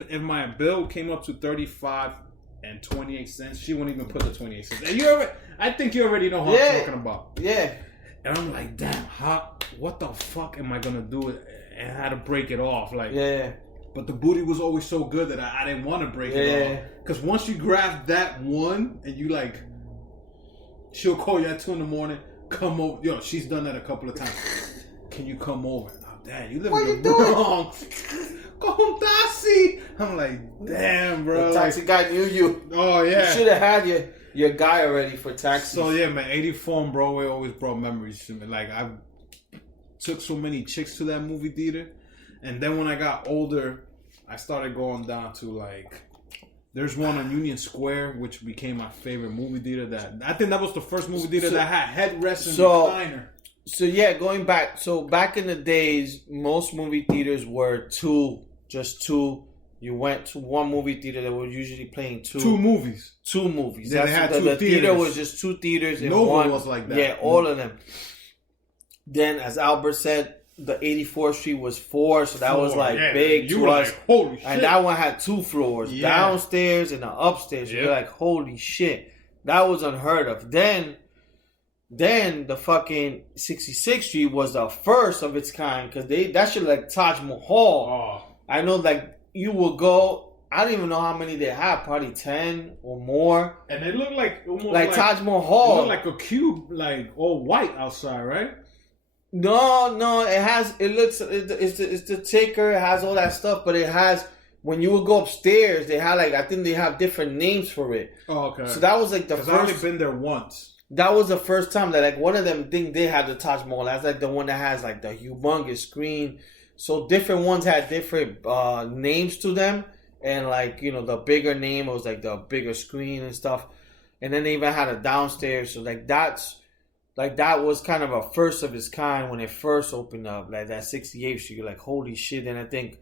If my bill came up to 35 and 28 cents, she wouldn't even put the 28 cents. And I think you already know how I'm talking about. Yeah. And I'm like, damn, what the fuck am I gonna do? And I had to break it off. Like, yeah. But the booty was always so good that I didn't want to break it off. Because once you grab that one and you like, she'll call you at 2 a.m. Come over. Yo, she's done that a couple of times. Can you come over? Oh, damn, you live in the Bronx. Con taxi. I'm like, damn, bro. The taxi guy knew you. Oh, yeah. You should have had your guy already for taxi. So, yeah, man, 84 on Broadway always brought memories to me. Like, I took so many chicks to that movie theater. And then when I got older, I started going down to, like, there's one on Union Square, which became my favorite movie theater. I think that was the first movie theater that had headrest and recliner. So, yeah, going back. So, back in the days, most movie theaters were just two. You went to one movie theater that was usually playing two movies. Yeah, they had two the theaters. Theater was just two theaters in Nova one. Was like that. Yeah, all of them. Then, as Albert said, the 84th Street was 4, so that was like big to us. Like, holy shit. And that one had 2 floors, downstairs and the upstairs. You're like, holy shit. That was unheard of. Then the fucking 66th Street was the first of its kind, because that shit like Taj Mahal. Oh. I know, like, you will go, I don't even know how many they have, probably 10 or more. And they look like almost like Taj Mahal. They look like a cube, like all white outside, right? No, it's the ticker, it has all that stuff, but it has, when you would go upstairs, they had like, I think they have different names for it. Oh, okay. So that was like the first. I've only been there once. That was the first time that like one of them think they had the Taj Mahal. That's like the one that has like the humongous screen. So different ones had different names to them. And like, you know, the bigger name was like the bigger screen and stuff. And then they even had a downstairs. So like that was kind of a first of its kind when it first opened up. Like that 68th Street, you're like, holy shit. And I think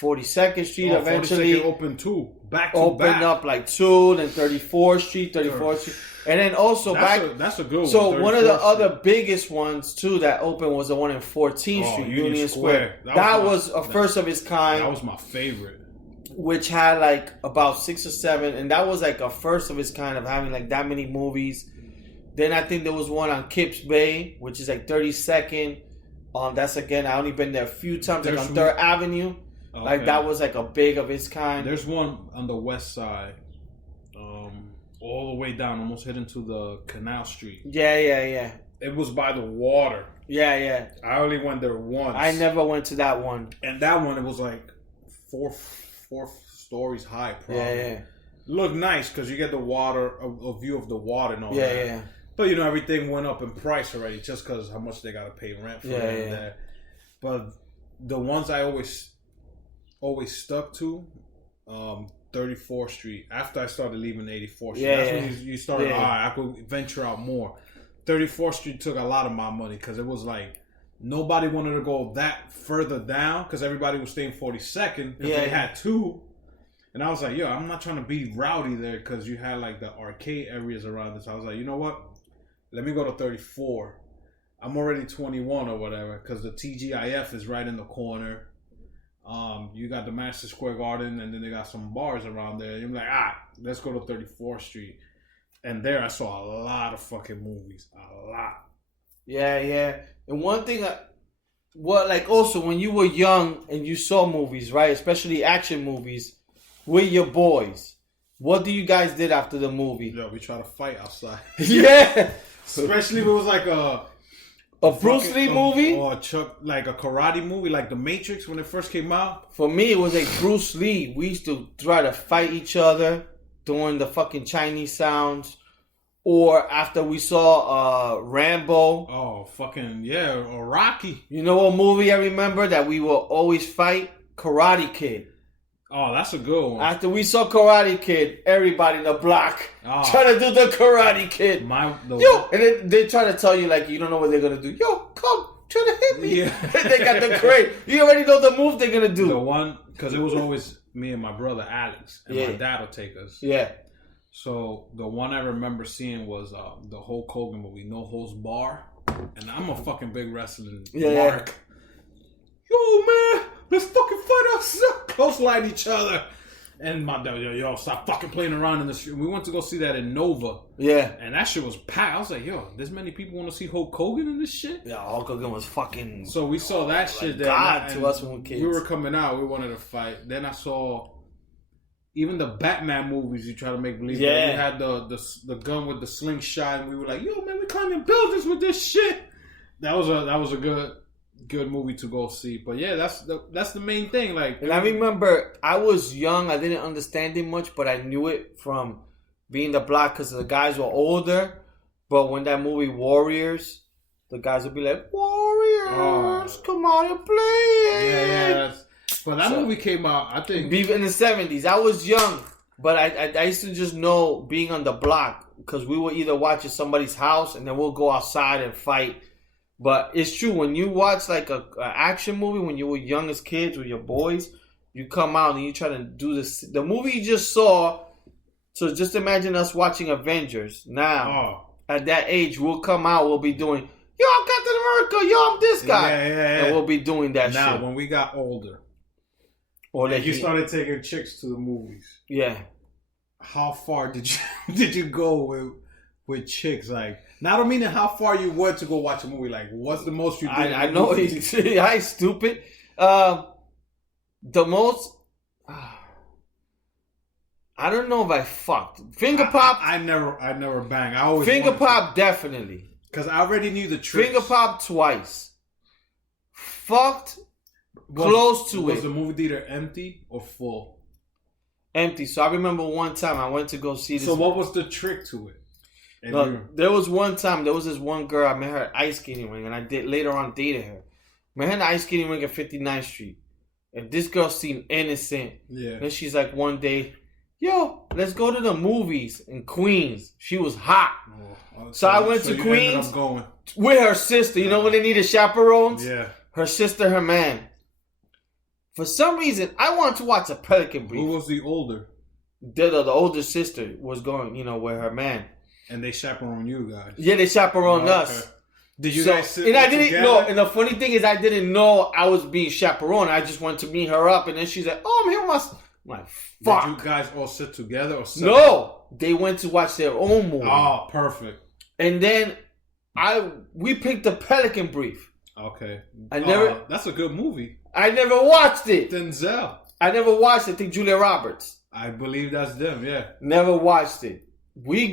42nd Street eventually 42nd opened too. Opened up like 2, then 34th Street. And then also that's a good one. So one of the other biggest ones too that opened was the one in 14th Street, Union Square. That was a first of its kind. That was my favorite. Which had like about 6 or 7, and that was like a first of its kind of having like that many movies. Then I think there was one on Kips Bay, which is like 32nd. That's again, I only been there a few times, like on 3rd Avenue. Okay. Like that was like a big of its kind. There's one on the west side, all the way down, almost heading to the Canal Street. Yeah. It was by the water. Yeah. I only went there once. I never went to that one. And that one, it was like four stories high, probably. Yeah. Looked nice because you get the water, a view of the water and all that. Yeah. But, you know, everything went up in price already just because how much they got to pay rent for there. But the ones I always stuck to, 34th Street. After I started leaving 84th Street, that's when you started, all right, I could venture out more. 34th Street took a lot of my money because it was like, nobody wanted to go that further down because everybody was staying 42nd because they had 2. And I was like, yo, I'm not trying to be rowdy there because you had like the arcade areas around this. I was like, you know what? Let me go to 34. I'm already 21 or whatever because the TGIF is right in the corner. You got the Madison Square Garden and then they got some bars around there. You're like, let's go to 34th Street. And there I saw a lot of fucking movies. A lot. Yeah. And one thing, also when you were young and you saw movies, right? Especially action movies with your boys. What do you guys did after the movie? Yeah, we try to fight outside. Yeah. Especially if it was like a Bruce Lee movie? Or like a karate movie, like The Matrix when it first came out. For me, it was like Bruce Lee. We used to try to fight each other doing the fucking Chinese sounds. Or after we saw Rambo. Oh, fucking, yeah. Or Rocky. You know what movie I remember that we will always fight? Karate Kid. Oh, that's a good one. After we saw Karate Kid, everybody in the block try to do the Karate Kid. And then they try to tell you, like, you don't know what they're going to do. Yo, come, try to hit me. Yeah. They got the crane. You already know the move they're going to do. The one, because it was always me and my brother Alex, and my dad will take us. Yeah. So the one I remember seeing was the Hulk Hogan movie, No Holds Barr. And I'm a fucking big wrestling mark. Yo, man, let's fucking fight us. Close line each other. And my dad, yo, stop fucking playing around in the street. We went to go see that in Nova. Yeah. And that shit was packed. I was like, yo, this many people want to see Hulk Hogan in this shit? Yeah, Hulk Hogan was fucking... So we saw that shit there. God to us when we were kids. We were coming out. We wanted to fight. Then I saw... Even the Batman movies, you try to make believe. Yeah. We had the gun with the slingshot, and we were like, yo, man, we climbing buildings with this shit. That was a good movie to go see. But yeah, that's the main thing. Like, and I remember I was young, I didn't understand it much, but I knew it from being the block because the guys were older. But when that movie Warriors, the guys would be like, Warriors, come out and play it. Yeah. But that movie came out, I think, in the 70s. I was young, but I used to just know being on the block because we would either watch at somebody's house and then we'll go outside and fight. But it's true, when you watch like a action movie when you were young as kids with your boys, you come out and you try to do this. The movie you just saw, so just imagine us watching Avengers now. At that age, we'll come out, we'll be doing, yo, I'm Captain America, yo, I'm this guy. Yeah. And we'll be doing that shit. Now, when we got older, or you started taking chicks to the movies. Yeah. How far did you go with chicks? Like, now I don't mean how far you went to go watch a movie. Like, what's the most you did? I know I stupid. The most. I don't know if I fucked. Finger pop. I never bang. I always finger pop definitely. Because I already knew the tricks. Finger pop twice. Fucked. Close to it. Was the movie theater empty or full? Empty. So I remember one time I went to go see this. So what was the trick to it? No, there was one time, there was this one girl, I met her at ice skating ring, and I later on dated her. Met her at the ice skating ring at 59th Street. And this girl seemed innocent. Yeah. And she's like, one day, yo, let's go to the movies in Queens. She was hot. So I went to Queens with her sister. You know when they needed chaperones? Yeah. Her sister, her man. For some reason, I wanted to watch a Pelican Brief. Who was the older? The older sister was going, with her man. And they chaperoned you guys. Yeah, they chaperoned us. Did you guys sit and I didn't together? know. And the funny thing is, I didn't know I was being chaperoned. I just went to meet her up, and then she's like, "Oh, I'm here with my." I'm like, fuck. Did you guys all sit together or separate? No, they went to watch their own movie. Oh, perfect. And then we picked the Pelican Brief. Okay. That's a good movie. I never watched it. Denzel. I never watched it. I think Julia Roberts. I believe that's them. Yeah. Never watched it. We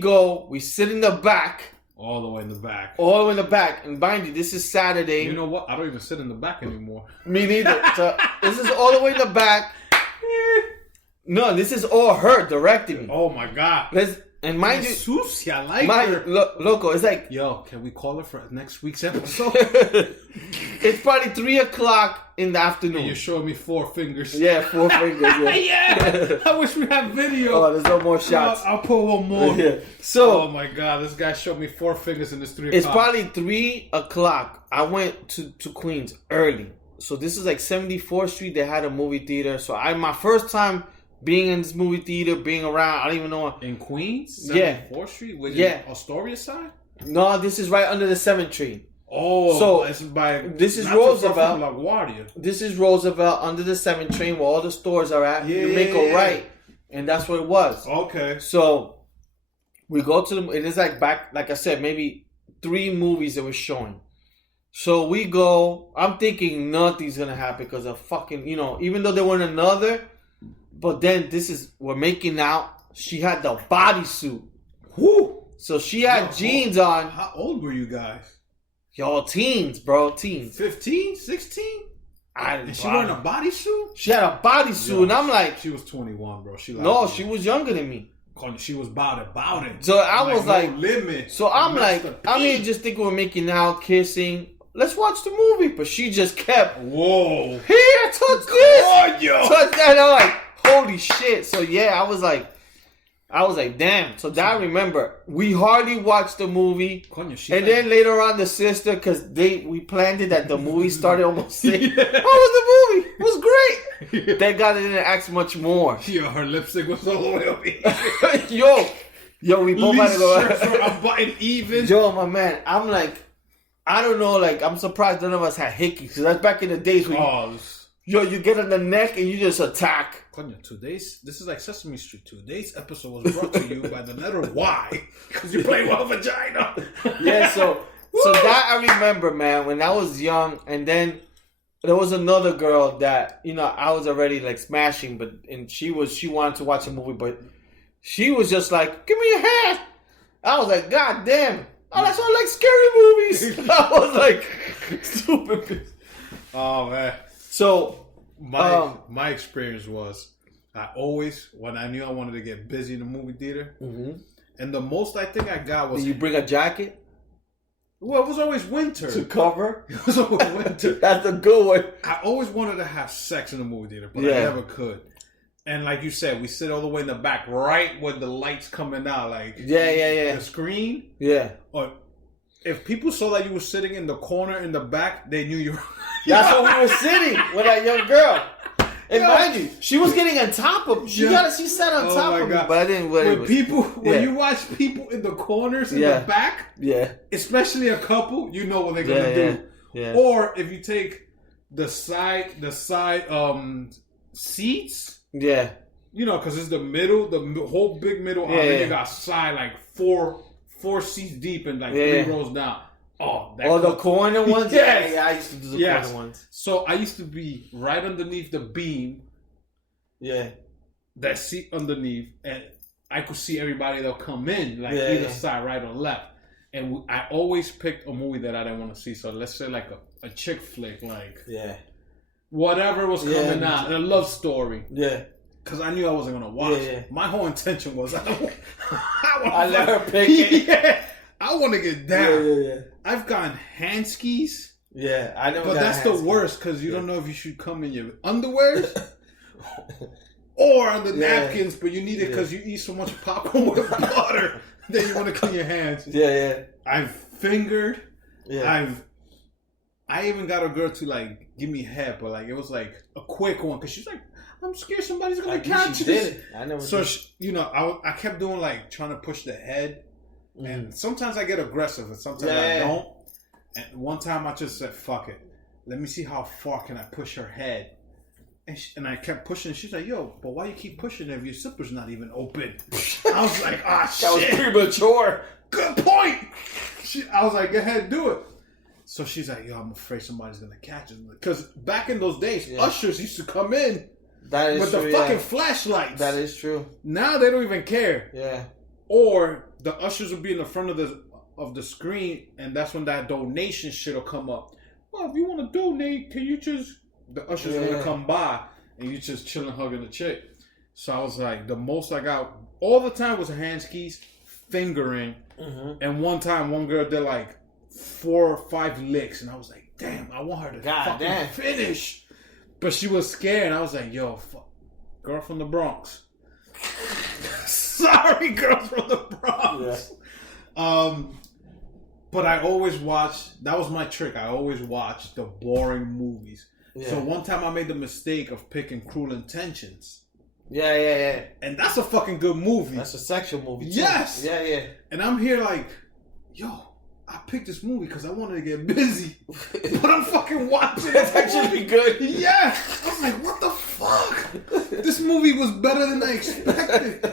sit in the back. All the way in the back. All the way in the back. And mind you, this is Saturday. You know what? I don't even sit in the back anymore. Me neither. So this is all the way in the back. No, this is all her directing me. Oh my God. And mind you, Susie, I like her. Loco, it's like, yo, can we call her for next week's episode? It's probably 3:00 in the afternoon. And you're showing me 4 fingers. Yeah, 4 fingers. Yeah. Yeah. I wish we had video. Oh, there's no more shots. I'll put one more. Yeah. So, oh my God, this guy showed me 4 fingers in this 3:00. It's probably 3:00. I went to Queens early. So this is like 74th Street. They had a movie theater. So my first time being in this movie theater, being around, I don't even know. In Queens? 74th Street? Yeah. Astoria side? No, this is right under the 7th Tree. Oh, so this is Roosevelt. LaGuardia. This is Roosevelt under the 7th Train where all the stores are at. You make a right, and that's what it was. Okay. So we go to it is like back, like I said, maybe 3 movies that were showing. So we go. I'm thinking nothing's gonna happen because of fucking, even though they were in another. But then we're making out. She had the bodysuit. Whoo! So she had jeans on. How old were you guys? Y'all teens, bro. Teens. 15? 16? And she wearing a bodysuit? She had a bodysuit, and I'm like... She was 21, bro. She was younger than me. She was about it. So I was like... No limit. So I'm like... I'm here just thinking we're making out, kissing. Let's watch the movie. But she just kept... Whoa. Here, touch this. Oh, yo. Touch that. I'm like... Holy shit. So yeah, I was like, damn. So that I remember, we hardly watched the movie. And then later on, the sister, because we planned it that the movie started almost 6. Yeah. How was the movie? It was great. Yeah. Thank God they didn't ask much more. Yo, her lipstick was all the way up here. Yo, we both had to go. A button even. Yo, my man, I'm like, I don't know, like, I'm surprised none of us had hickeys. Because that's back in the days when Yo, you get on the neck and you just attack. This is like Sesame Street. Today's episode was brought to you by the letter Y because you play with a vagina. Yeah, so that I remember, man, when I was young, and then there was another girl that, you know, I was already like smashing, and she wanted to watch a movie, but she was just like, give me your hand. I was like, God damn. Oh, that's all like scary movies. I was like, stupid. Oh, man. So, my experience was, I always, when I knew I wanted to get busy in the movie theater, and the most I think I got was... Did you bring a jacket? Well, it was always winter. To cover? It was always winter. That's a good one. I always wanted to have sex in the movie theater, but I never could. And like you said, we sit all the way in the back, right when the light's coming out, like the screen. Yeah. Or if people saw that you were sitting in the corner in the back, they knew you were. That's where we were sitting with that young girl. And mind you, she was getting on top of. She sat on top of me, but I didn't. When you watch people in the corners in the back, especially a couple, you know what they're gonna do. Yeah. Or if you take the side seats. Yeah. You know, because it's the middle, the whole big middle. And you got side like four seats deep and like 3 rows down. Oh, the corner ones? Yes. Yeah, I used to do the corner ones. So I used to be right underneath the beam. Yeah. That seat underneath. And I could see everybody that'll come in, like either side, right or left. And I always picked a movie that I didn't want to see. So let's say like a chick flick, like... Yeah. Whatever was coming out, a love story. Yeah. Because I knew I wasn't going to watch. Yeah. My whole intention was, I let her pick it. Yeah. I want to get down. Yeah. I've gotten hand skis. Yeah, I never. But that's the worst because you don't know if you should come in your underwears or on the napkins, but you need it because you eat so much popcorn with butter that you want to clean your hands. Yeah. I've fingered. Yeah. I even got a girl to like give me head, but like it was like a quick one because she's like, I'm scared somebody's gonna catch this. I never. So I kept doing like trying to push the head, and sometimes I get aggressive, and sometimes I don't. And one time I just said, "Fuck it, let me see how far can I push her head." And I kept pushing. She's like, "Yo, but why you keep pushing if your zipper's not even open?" I was like, shit, that was premature." Good point. I was like, "Go ahead, do it." So she's like, "Yo, I'm afraid somebody's gonna catch us." Because back in those days, ushers used to come in with the fucking flashlights. That is true. Now they don't even care. Yeah. Or the ushers will be in the front of the screen, and that's when that donation shit will come up. Well, if you want to donate, can you just... The ushers are gonna come by, and you just chilling, hugging the chick. So I was like, the most I got all the time was hand skis, fingering, and one time one girl did like 4 or 5 licks, and I was like, damn, I want her to finish. But she was scared, and I was like, yo, girl from the Bronx. Sorry, girls from the Bronx. Yeah. But I always watched, that was my trick, I always watched the boring movies. Yeah. So one time I made the mistake of picking Cruel Intentions. Yeah. And that's a fucking good movie. That's a sexual movie too. Yes. Yeah. And I'm here like, yo, I picked this movie because I wanted to get busy. But I'm fucking watching it. It's actually good. Yeah. I was like, what the fuck? This movie was better than I expected.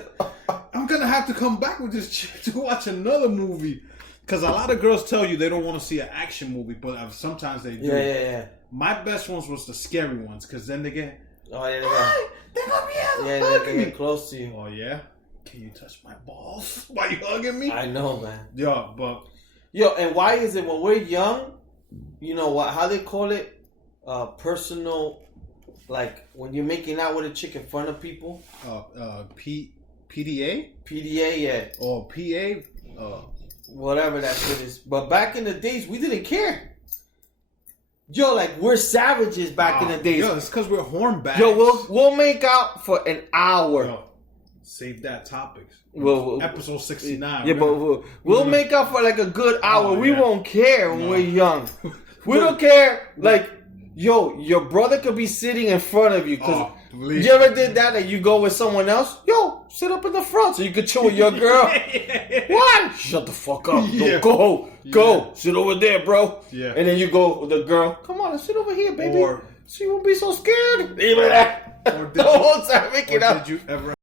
I'm going to have to come back with this chick to watch another movie. Because a lot of girls tell you they don't want to see an action movie, but sometimes they do. Yeah. My best ones was the scary ones, because then they get... Oh, yeah, they're going to be able to hug me. Get close to you. Oh, yeah? Can you touch my balls while you hugging me? I know, man. Yo, and why is it when we're young, you know what? How they call it? Personal, like when you're making out with a chick in front of people? PDA? PDA, yeah. Or PA? Whatever that shit is. But back in the days, we didn't care. Yo, like, we're savages back in the days. Yo, it's because we're hornbags. Yo, we'll make out for an hour. Yo, save that topic. Well, episode 69. Yeah, but we'll make out for like a good hour. We won't care when we're young. We don't care. Like, yo, your brother could be sitting in front of you. Cause you ever did that and you go with someone else? Yo, sit up in the front so you could chill with your girl. What? Shut the fuck up. Yeah. Go. Sit over there, bro. Yeah. And then you go with the girl. Come on, let's sit over here, baby. So you won't be so scared. The whole time making up. Did you ever